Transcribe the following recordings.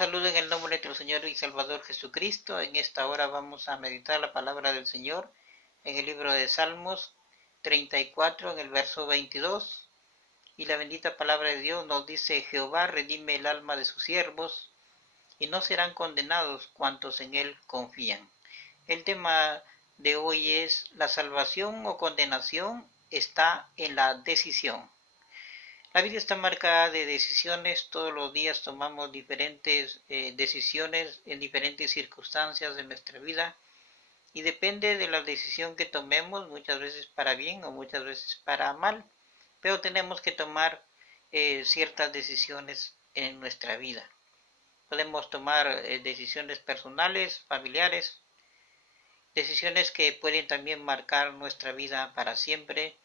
saludo en el nombre de nuestro Señor y Salvador Jesucristo. En esta hora vamos a meditar la palabra del Señor en el libro de Salmos 34, en el verso 22. Y la bendita palabra de Dios nos dice: Jehová redime el alma de sus siervos, y no serán condenados cuantos en él confían. El tema de hoy es: la salvación o condenación está en la decisión. La vida está marcada de decisiones. Todos los días tomamos diferentes decisiones en diferentes circunstancias de nuestra vida, y depende de la decisión que tomemos, muchas veces para bien o muchas veces para mal, pero tenemos que tomar ciertas decisiones en nuestra vida. Podemos tomar decisiones personales, familiares, decisiones que pueden también marcar nuestra vida para siempre,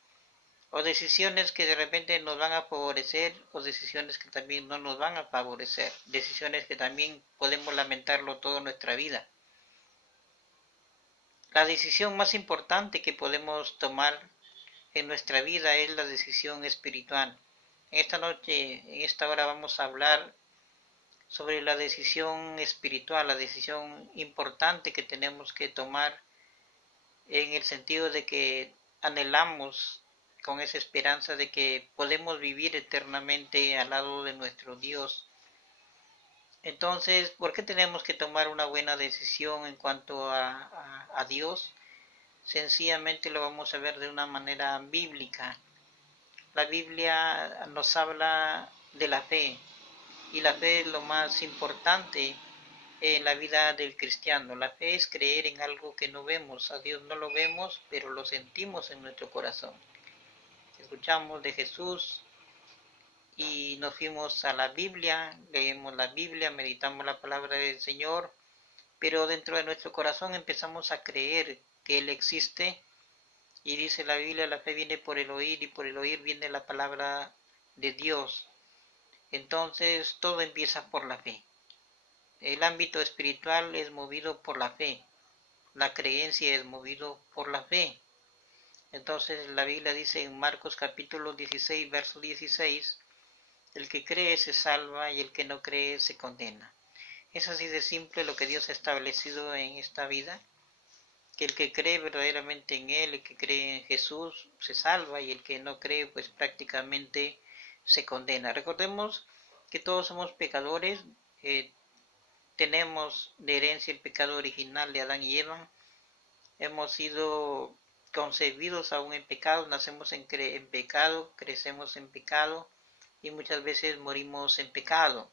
o decisiones que de repente nos van a favorecer, o decisiones que también no nos van a favorecer, decisiones que también podemos lamentarlo toda nuestra vida. La decisión más importante que podemos tomar en nuestra vida es la decisión espiritual. En esta noche, en esta hora, vamos a hablar sobre la decisión espiritual, la decisión importante que tenemos que tomar, en el sentido de que anhelamos con esa esperanza de que podemos vivir eternamente al lado de nuestro Dios. Entonces, ¿por qué tenemos que tomar una buena decisión en cuanto a Dios? Sencillamente lo vamos a ver de una manera bíblica. La Biblia nos habla de la fe, y la fe es lo más importante en la vida del cristiano. La fe es creer en algo que no vemos. A Dios no lo vemos, pero lo sentimos en nuestro corazón. Escuchamos de Jesús y nos fuimos a la Biblia, leemos la Biblia, meditamos la palabra del Señor, pero dentro de nuestro corazón empezamos a creer que Él existe. Y dice la Biblia: la fe viene por el oír, y por el oír viene la palabra de Dios. Entonces todo empieza por la fe. El ámbito espiritual es movido por la fe. La creencia es movido por la fe. Entonces la Biblia dice en Marcos capítulo 16, verso 16: el que cree se salva, y el que no cree se condena. Es así de simple lo que Dios ha establecido en esta vida, que el que cree verdaderamente en Él, el que cree en Jesús, se salva, y el que no cree, pues prácticamente se condena. Recordemos que todos somos pecadores. Tenemos de herencia el pecado original de Adán y Eva. Hemos sido concebidos aún en pecado, nacemos en pecado, crecemos en pecado, y muchas veces morimos en pecado.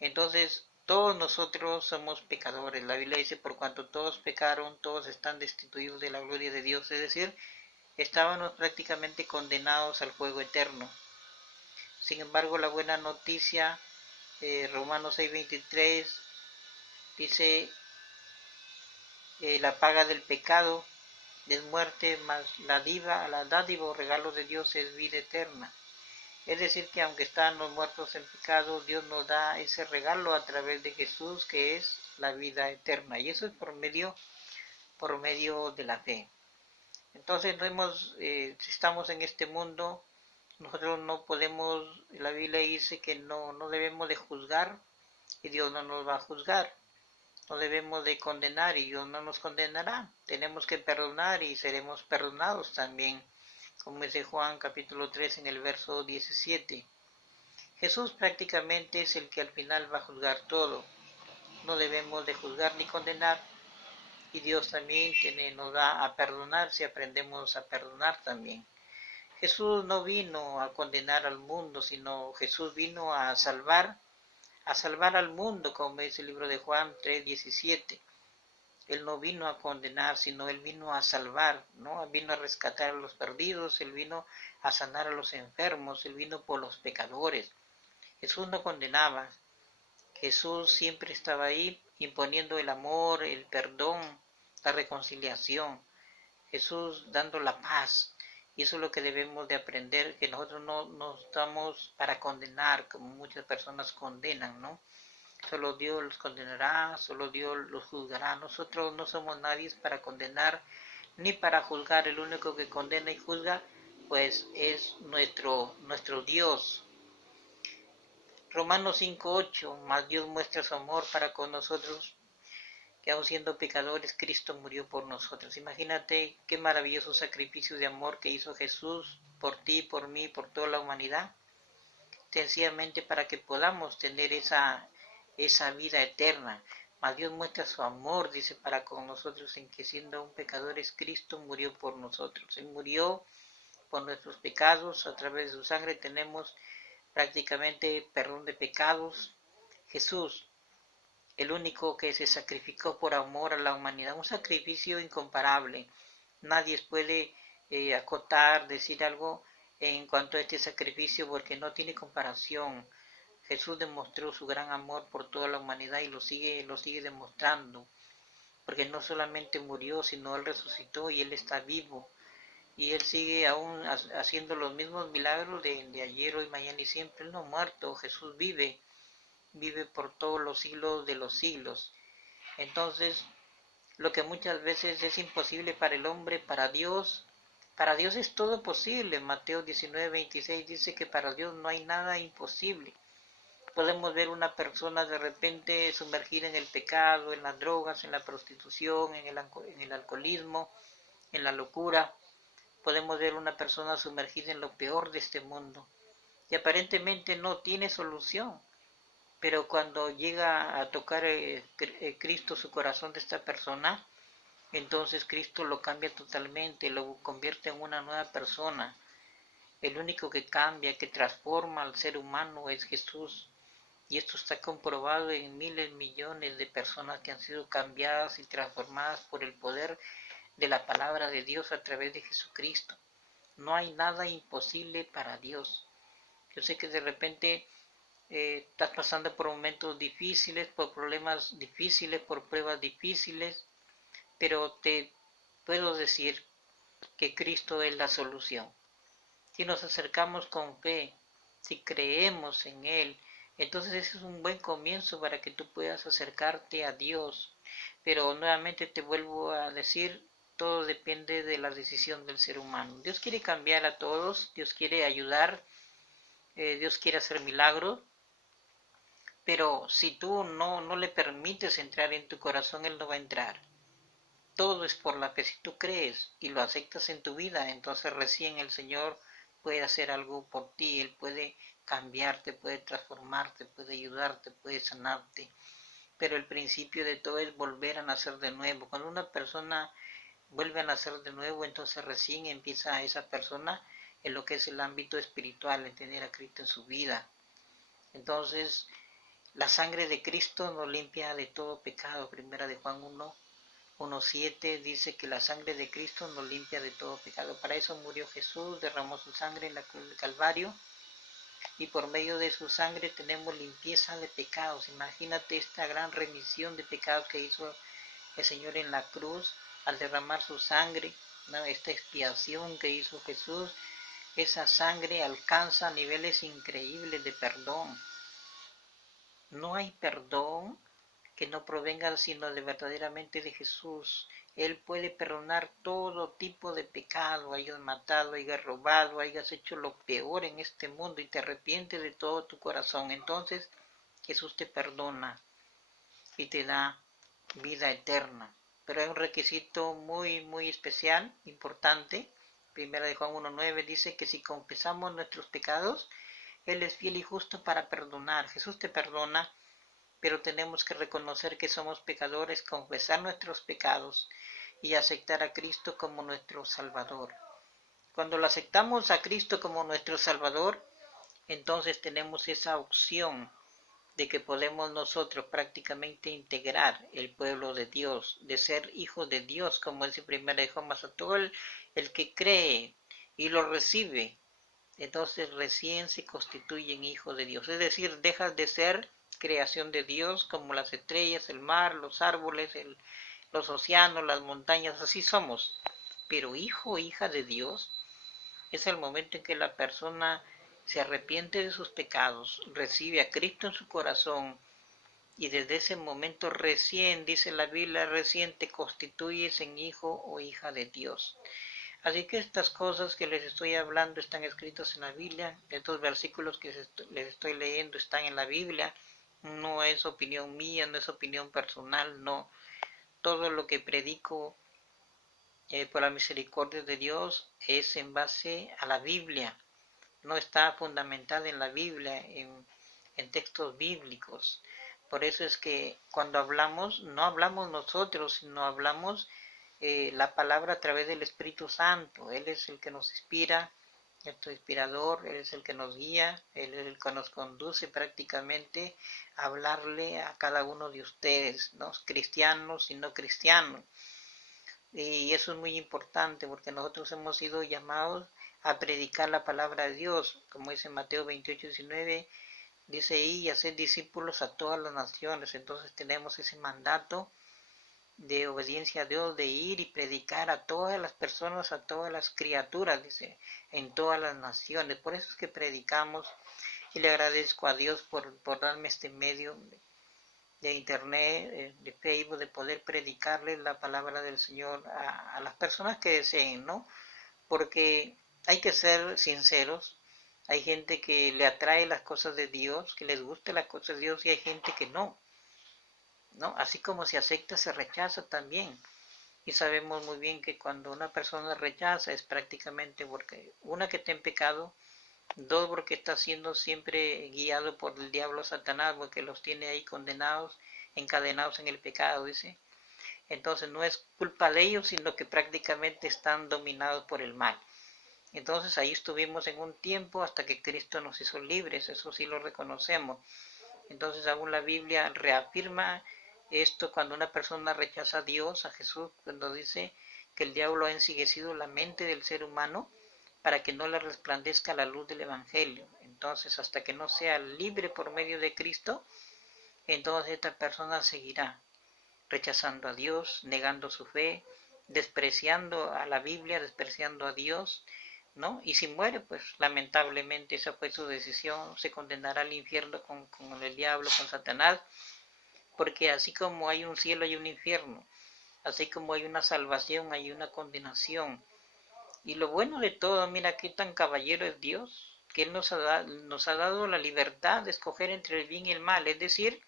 Entonces, todos nosotros somos pecadores. La Biblia dice: por cuanto todos pecaron, todos están destituidos de la gloria de Dios. Es decir, estábamos prácticamente condenados al fuego eterno. Sin embargo, la buena noticia, Romanos 6:23, dice: la paga del pecado es muerte, mas la dádiva o regalo de Dios es vida eterna. Es decir, que aunque estamos muertos en pecado, Dios nos da ese regalo a través de Jesús, que es la vida eterna. Y eso es por medio de la fe. Entonces, si estamos en este mundo, nosotros no podemos, la Biblia dice que no debemos de juzgar, y Dios no nos va a juzgar. No debemos de condenar, y Dios no nos condenará. Tenemos que perdonar, y seremos perdonados también, como dice Juan capítulo 3 en el verso 17. Jesús prácticamente es el que al final va a juzgar todo. No debemos de juzgar ni condenar, y Dios también nos da a perdonar si aprendemos a perdonar también. Jesús no vino a condenar al mundo, sino Jesús vino a salvar al mundo, como dice el libro de Juan 3:17. Él no vino a condenar, sino Él vino a salvar, ¿no? Él vino a rescatar a los perdidos, Él vino a sanar a los enfermos, Él vino por los pecadores. Jesús no condenaba. Jesús siempre estaba ahí imponiendo el amor, el perdón, la reconciliación. Jesús dando la paz. Y eso es lo que debemos de aprender, que nosotros no estamos para condenar, como muchas personas condenan, ¿no? Solo Dios los condenará, solo Dios los juzgará. Nosotros no somos nadie para condenar ni para juzgar. El único que condena y juzga, pues, es nuestro Dios. Romanos 5:8, mas Dios muestra su amor para con nosotros, que aun siendo pecadores, Cristo murió por nosotros. Imagínate qué maravilloso sacrificio de amor que hizo Jesús por ti, por mí, por toda la humanidad, sencillamente para que podamos tener esa vida eterna. Mas Dios muestra su amor, dice, para con nosotros, en que siendo aún pecadores, Cristo murió por nosotros. Él murió por nuestros pecados, a través de su sangre tenemos prácticamente perdón de pecados. Jesús, el único que se sacrificó por amor a la humanidad, un sacrificio incomparable. Nadie puede acotar, decir algo en cuanto a este sacrificio porque no tiene comparación. Jesús demostró su gran amor por toda la humanidad y lo sigue demostrando, porque no solamente murió, sino Él resucitó y Él está vivo. Y Él sigue aún haciendo los mismos milagros de ayer, hoy, mañana y siempre. Él no ha muerto, Jesús vive por todos los siglos de los siglos. Entonces, lo que muchas veces es imposible para el hombre, para Dios es todo posible. Mateo 19:26 dice que para Dios no hay nada imposible. Podemos ver una persona de repente sumergida en el pecado, en las drogas, en la prostitución, en el alcoholismo, en la locura. Podemos ver una persona sumergida en lo peor de este mundo y aparentemente no tiene solución. Pero cuando llega a tocar Cristo su corazón de esta persona, entonces Cristo lo cambia totalmente, lo convierte en una nueva persona. El único que cambia, que transforma al ser humano es Jesús. Y esto está comprobado en miles, millones de personas que han sido cambiadas y transformadas por el poder de la palabra de Dios a través de Jesucristo. No hay nada imposible para Dios. Yo sé que de repente estás pasando por momentos difíciles, por problemas difíciles, por pruebas difíciles, pero te puedo decir que Cristo es la solución. Si nos acercamos con fe, si creemos en Él, entonces ese es un buen comienzo para que tú puedas acercarte a Dios. Pero nuevamente te vuelvo a decir, todo depende de la decisión del ser humano. Dios quiere cambiar a todos, Dios quiere ayudar, Dios quiere hacer milagros, pero si tú no le permites entrar en tu corazón, Él no va a entrar. Todo es por la fe. Si tú crees y lo aceptas en tu vida, entonces recién el Señor puede hacer algo por ti. Él puede cambiarte, puede transformarte, puede ayudarte, puede sanarte. Pero el principio de todo es volver a nacer de nuevo. Cuando una persona vuelve a nacer de nuevo, entonces recién empieza esa persona en lo que es el ámbito espiritual, en tener a Cristo en su vida. Entonces, la sangre de Cristo nos limpia de todo pecado. Primera de Juan 1:7 dice que la sangre de Cristo nos limpia de todo pecado. Para eso murió Jesús, derramó su sangre en la cruz del Calvario y por medio de su sangre tenemos limpieza de pecados. Imagínate esta gran remisión de pecados que hizo el Señor en la cruz al derramar su sangre, ¿no? Esta expiación que hizo Jesús, esa sangre alcanza niveles increíbles de perdón. No hay perdón que no provenga sino de verdaderamente de Jesús. Él puede perdonar todo tipo de pecado, hayas matado, hayas robado, hayas hecho lo peor en este mundo y te arrepientes de todo tu corazón. Entonces Jesús te perdona y te da vida eterna. Pero hay un requisito muy, muy especial, importante. Primera de Juan 1:9 dice que si confesamos nuestros pecados, Él es fiel y justo para perdonar. Jesús te perdona, pero tenemos que reconocer que somos pecadores, confesar nuestros pecados y aceptar a Cristo como nuestro Salvador. Cuando lo aceptamos a Cristo como nuestro Salvador, entonces tenemos esa opción de que podemos nosotros prácticamente integrar el pueblo de Dios, de ser hijos de Dios, como dice 1 Juan, a todo el que cree y lo recibe, entonces recién se constituyen hijos de Dios. Es decir, dejas de ser creación de Dios como las estrellas, el mar, los árboles, los océanos, las montañas, así somos. Pero hijo o hija de Dios es el momento en que la persona se arrepiente de sus pecados, recibe a Cristo en su corazón y desde ese momento recién, dice la Biblia, recién te constituyes en hijo o hija de Dios. Así que estas cosas que les estoy hablando están escritas en la Biblia, estos versículos que les estoy leyendo están en la Biblia, no es opinión mía, no es opinión personal, no. Todo lo que predico por la misericordia de Dios es en base a la Biblia, no está fundamentada en la Biblia, en textos bíblicos. Por eso es que cuando hablamos, no hablamos nosotros, sino hablamos la palabra a través del Espíritu Santo. Él es el que nos inspira, nuestro inspirador, Él es el que nos guía, Él es el que nos conduce prácticamente a hablarle a cada uno de ustedes, ¿no? Cristianos y no cristianos. Y eso es muy importante porque nosotros hemos sido llamados a predicar la palabra de Dios, como dice Mateo 28:19, dice y hacer discípulos a todas las naciones. Entonces tenemos ese mandato de obediencia a Dios, de ir y predicar a todas las personas, a todas las criaturas, dice, en todas las naciones. Por eso es que predicamos y le agradezco a Dios por darme este medio de internet, de Facebook, de poder predicarles la palabra del Señor a las personas que deseen, ¿no? Porque hay que ser sinceros, hay gente que le atrae las cosas de Dios, que les gusta las cosas de Dios y hay gente que no, ¿no? Así como se acepta, se rechaza también. Y sabemos muy bien que cuando una persona rechaza es prácticamente porque, una, que está en pecado, dos, porque está siendo siempre guiado por el diablo Satanás, porque los tiene ahí condenados, encadenados en el pecado, dice. Entonces no es culpa de ellos, sino que prácticamente están dominados por el mal. Entonces ahí estuvimos en un tiempo hasta que Cristo nos hizo libres, eso sí lo reconocemos. Entonces aún la Biblia reafirma esto cuando una persona rechaza a Dios, a Jesús, cuando dice que el diablo ha enceguecido la mente del ser humano para que no le resplandezca la luz del Evangelio. Entonces hasta que no sea libre por medio de Cristo, entonces esta persona seguirá rechazando a Dios, negando su fe, despreciando a la Biblia, despreciando a Dios, ¿no? Y si muere, pues lamentablemente esa fue su decisión, se condenará al infierno con el diablo, con Satanás, porque así como hay un cielo, hay un infierno, así como hay una salvación, hay una condenación. Y lo bueno de todo, mira qué tan caballero es Dios, que Él nos ha dado la libertad de escoger entre el bien y el mal, es decir,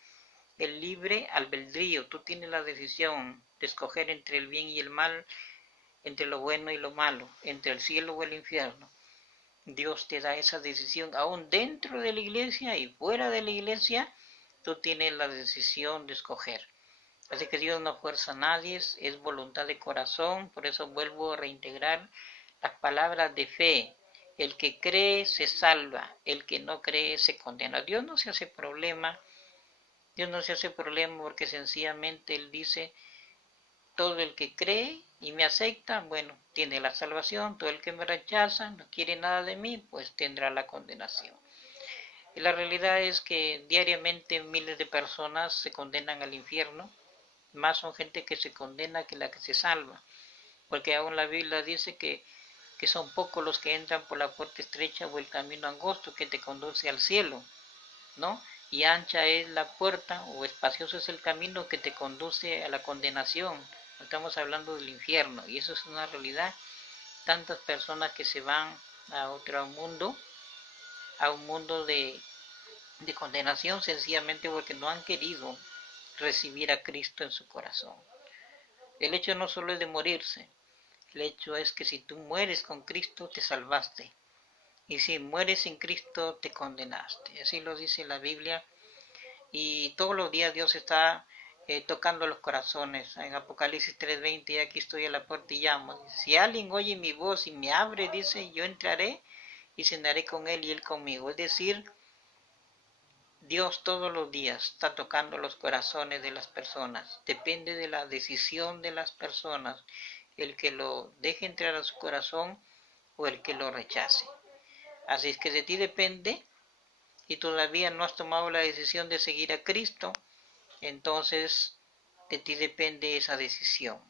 el libre albedrío. Tú tienes la decisión de escoger entre el bien y el mal, entre lo bueno y lo malo, entre el cielo o el infierno. Dios te da esa decisión, aún dentro de la iglesia y fuera de la iglesia, tú tienes la decisión de escoger. Así que Dios no fuerza a nadie, es voluntad de corazón, por eso vuelvo a reintegrar las palabras de fe. El que cree se salva, el que no cree se condena. Dios no se hace problema, Dios no se hace problema porque sencillamente Él dice, todo el que cree y me acepta, bueno, tiene la salvación, todo el que me rechaza, no quiere nada de mí, pues tendrá la condenación. Y la realidad es que diariamente miles de personas se condenan al infierno, más son gente que se condena que la que se salva, porque aún la Biblia dice que son pocos los que entran por la puerta estrecha o el camino angosto que te conduce al cielo, ¿no? Y ancha es la puerta o espacioso es el camino que te conduce a la condenación. Estamos hablando del infierno y eso es una realidad. Tantas personas que se van a otro mundo, a un mundo de condenación sencillamente porque no han querido recibir a Cristo en su corazón. El hecho no solo es de morirse, el hecho es que si tú mueres con Cristo te salvaste. Y si mueres sin Cristo te condenaste. Así lo dice la Biblia. Y todos los días Dios está tocando los corazones. En Apocalipsis 3:20, aquí estoy a la puerta y llamo. Si alguien oye mi voz y me abre, dice, yo entraré y cenaré con él y él conmigo. Es decir, Dios todos los días está tocando los corazones de las personas. Depende de la decisión de las personas, el que lo deje entrar a su corazón o el que lo rechace. Así es que de ti depende, y todavía no has tomado la decisión de seguir a Cristo, entonces de ti depende esa decisión,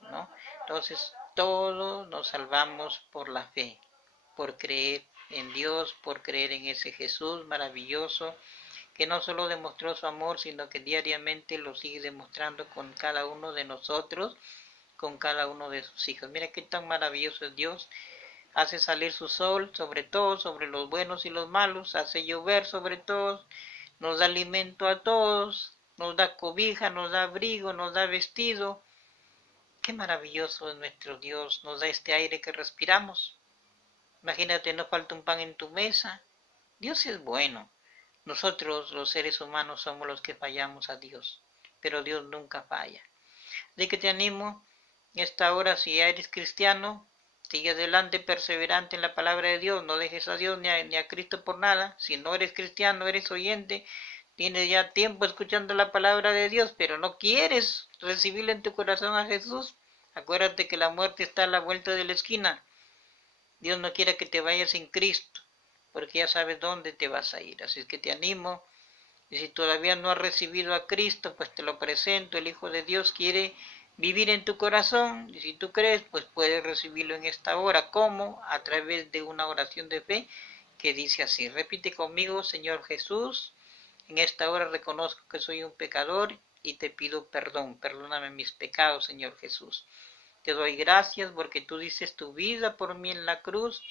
¿no? Entonces todos nos salvamos por la fe, por creer en Dios, por creer en ese Jesús maravilloso, que no solo demostró su amor, sino que diariamente lo sigue demostrando con cada uno de nosotros, con cada uno de sus hijos. Mira qué tan maravilloso es Dios. Hace salir su sol sobre todos, sobre los buenos y los malos, hace llover sobre todos, nos da alimento a todos, nos da cobija, nos da abrigo, nos da vestido. Qué maravilloso es nuestro Dios, nos da este aire que respiramos. Imagínate, no falta un pan en tu mesa. Dios es bueno. Nosotros, los seres humanos, somos los que fallamos a Dios, pero Dios nunca falla. De que te animo, esta hora, si ya eres cristiano, sigue adelante, perseverante en la palabra de Dios, no dejes a Dios ni a Cristo por nada. Si no eres cristiano, eres oyente, tienes ya tiempo escuchando la palabra de Dios, pero no quieres recibirle en tu corazón a Jesús, acuérdate que la muerte está a la vuelta de la esquina. Dios no quiere que te vayas sin Cristo, porque ya sabes dónde te vas a ir. Así es que te animo, y si todavía no has recibido a Cristo, pues te lo presento. El Hijo de Dios quiere vivir en tu corazón, y si tú crees, pues puedes recibirlo en esta hora. ¿Cómo? A través de una oración de fe que dice así. Repite conmigo: Señor Jesús, en esta hora reconozco que soy un pecador y te pido perdón. Perdóname mis pecados, Señor Jesús. Te doy gracias porque tú dices tu vida por mí en la cruz.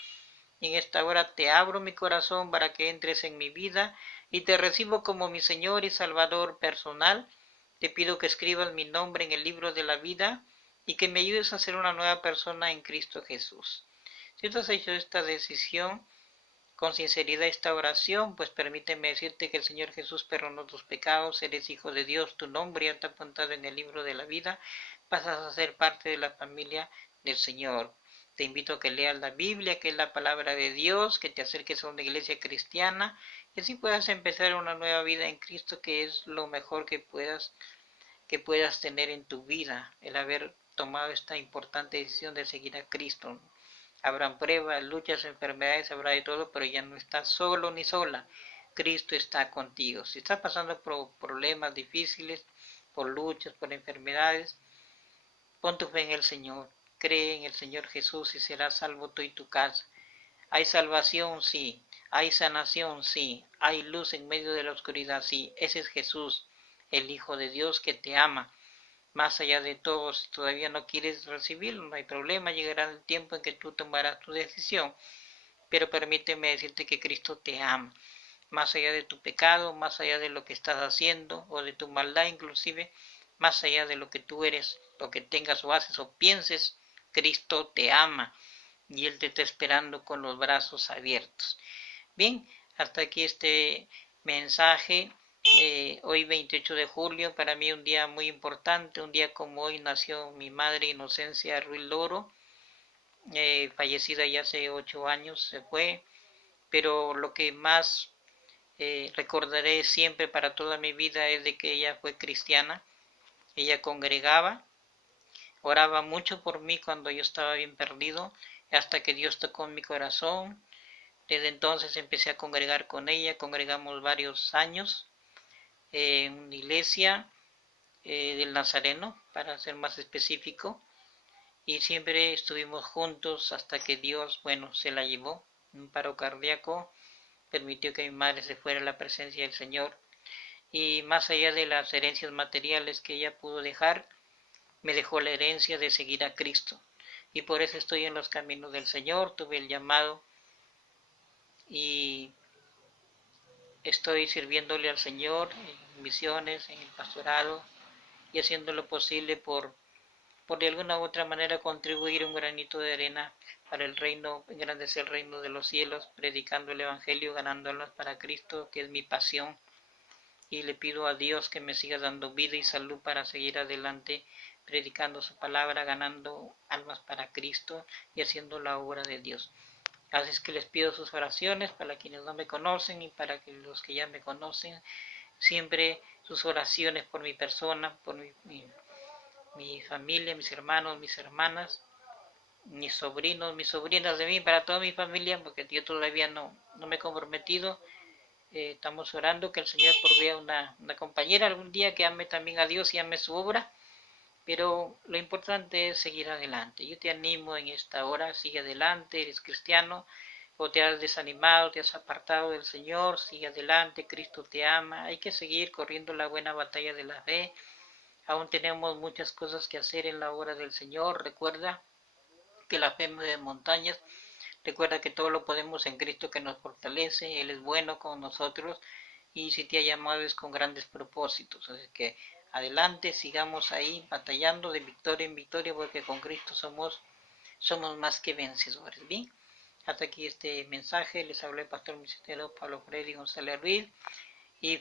Y en esta hora te abro mi corazón para que entres en mi vida y te recibo como mi Señor y Salvador personal. Te pido que escribas mi nombre en el libro de la vida y que me ayudes a ser una nueva persona en Cristo Jesús. Si tú has hecho esta decisión, con sinceridad esta oración, pues permíteme decirte que el Señor Jesús perdonó tus pecados, eres hijo de Dios, tu nombre ya está apuntado en el libro de la vida, pasas a ser parte de la familia del Señor. Te invito a que leas la Biblia, que es la palabra de Dios, que te acerques a una iglesia cristiana y así puedas empezar una nueva vida en Cristo, que es lo mejor que puedas tener en tu vida, el haber tomado esta importante decisión de seguir a Cristo. Habrán pruebas, luchas, enfermedades, habrá de todo, pero ya no estás solo ni sola. Cristo está contigo. Si estás pasando por problemas difíciles, por luchas, por enfermedades, pon tu fe en el Señor. Cree en el Señor Jesús y serás salvo tú y tu casa. Hay salvación, sí. Hay sanación, sí. Hay luz en medio de la oscuridad, sí. Ese es Jesús, el Hijo de Dios que te ama. Más allá de todo, si todavía no quieres recibirlo, no hay problema, llegará el tiempo en que tú tomarás tu decisión. Pero permíteme decirte que Cristo te ama. Más allá de tu pecado, más allá de lo que estás haciendo o de tu maldad inclusive, más allá de lo que tú eres, lo que tengas o haces o pienses, Cristo te ama y Él te está esperando con los brazos abiertos. Bien, hasta aquí este mensaje. Hoy 28 de julio, para mí un día muy importante, un día como hoy nació mi madre Inocencia Ruiz Loro, fallecida ya hace 8 años, se fue, pero lo que más recordaré siempre para toda mi vida es de que ella fue cristiana. Ella congregaba, oraba mucho por mí cuando yo estaba bien perdido, hasta que Dios tocó mi corazón. Desde entonces empecé a congregar con ella, congregamos varios años en una iglesia del Nazareno, para ser más específico, y siempre estuvimos juntos hasta que Dios, bueno, se la llevó. Un paro cardíaco permitió que mi madre se fuera a la presencia del Señor, y más allá de las herencias materiales que ella pudo dejar, me dejó la herencia de seguir a Cristo, y por eso estoy en los caminos del Señor. Tuve el llamado y estoy sirviéndole al Señor en misiones, en el pastorado, y haciendo lo posible por de alguna u otra manera contribuir un granito de arena para el reino, engrandecer el reino de los cielos, predicando el Evangelio, ganando almas para Cristo, que es mi pasión. Y le pido a Dios que me siga dando vida y salud para seguir adelante, predicando su palabra, ganando almas para Cristo y haciendo la obra de Dios. Así es que les pido sus oraciones para quienes no me conocen y para que los que ya me conocen, siempre sus oraciones por mi persona, por mi familia, mis hermanos, mis hermanas, mis sobrinos, mis sobrinas de mí, para toda mi familia, porque yo todavía no me he comprometido. Estamos orando que el Señor provea una compañera algún día que ame también a Dios y ame su obra, pero lo importante es seguir adelante. Yo te animo en esta hora, sigue adelante, eres cristiano, o te has desanimado, te has apartado del Señor, sigue adelante, Cristo te ama. Hay que seguir corriendo la buena batalla de la fe, Aún tenemos muchas cosas que hacer en la obra del Señor. Recuerda que la fe mueve montañas. Recuerda que todo lo podemos en Cristo que nos fortalece. Él es bueno con nosotros y si te ha llamado es con grandes propósitos. Así que adelante, sigamos ahí batallando de victoria en victoria porque con Cristo somos más que vencedores. Bien, hasta aquí este mensaje. Les habló el pastor misionero Pablo Freddy González Ruiz.